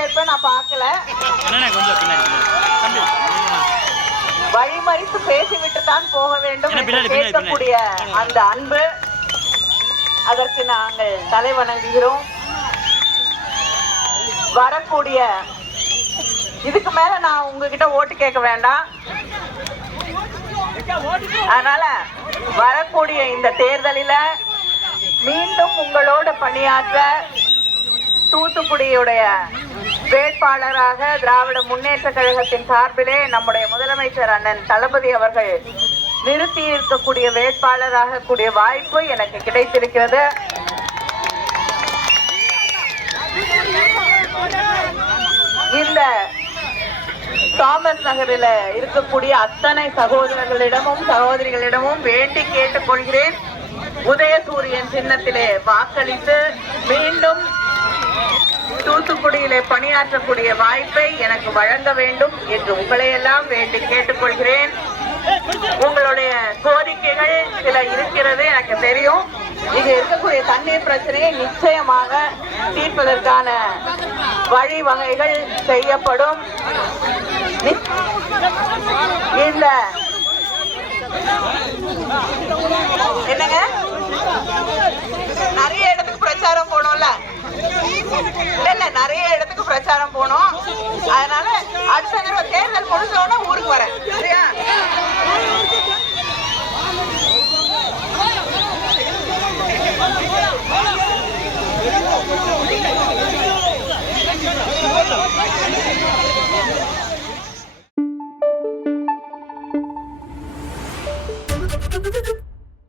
வரவேற்பை நான் பார்க்கல. வழிமறித்து பேசிவிட்டு தான் போக வேண்டும் என்று கேட்கக்கூடிய அந்த அன்பு, அதற்கு நாங்கள் தலை வணங்குகிறோம். வரக்கூடிய இதுக்கு மேல நான் உங்ககிட்ட ஓட்டு கேட்க வேண்டாம். அதனால வரக்கூடிய இந்த தேர்தலில மீண்டும் உங்களோட பணியாற்ற தூத்துக்குடியுடைய வேட்பாளராக திராவிட முன்னேற்ற கழகத்தின் சார்பிலே நம்முடைய முதலமைச்சர் அண்ணன் தளபதி அவர்கள் நிறுத்தி இருக்கக்கூடிய வேட்பாளராக கூடிய வாய்ப்பு எனக்கு கிடைத்திருக்கிறது. இந்த தாமஸ் நகரில் இருக்கக்கூடிய அத்தனை சகோதரர்களிடமும் சகோதரிகளிடமும் வேண்டி கேட்டுக்கொள்கிறேன், உதயசூரியன் சின்னத்திலே வாக்களித்து மீண்டும் தூத்துக்குடியிலே பணியாற்றக்கூடிய வாய்ப்பை எனக்கு வழங்க வேண்டும் என்று உங்களையெல்லாம் வேண்டி கேட்டுக்கொள்கிறேன். உங்களுடைய கோரிக்கைகள் சில இருக்கிறது, எனக்கு தெரியும். இங்கு இருக்கக்கூடிய தண்ணீர் பிரச்சனையை நிச்சயமாக தீர்ப்பதற்கான வழிவகைகள் செய்யப்படும். இந்த என்னங்க நிறைய இடத்துக்கு பிரச்சாரம் போனோம்ல, இல்ல நிறைய இடத்துக்கு பிரச்சாரம் போனோம். அதனால அடுத்த தடவை தேர்தல் முடிஞ்சோன்னா ஊருக்கு வரேன், சரியா?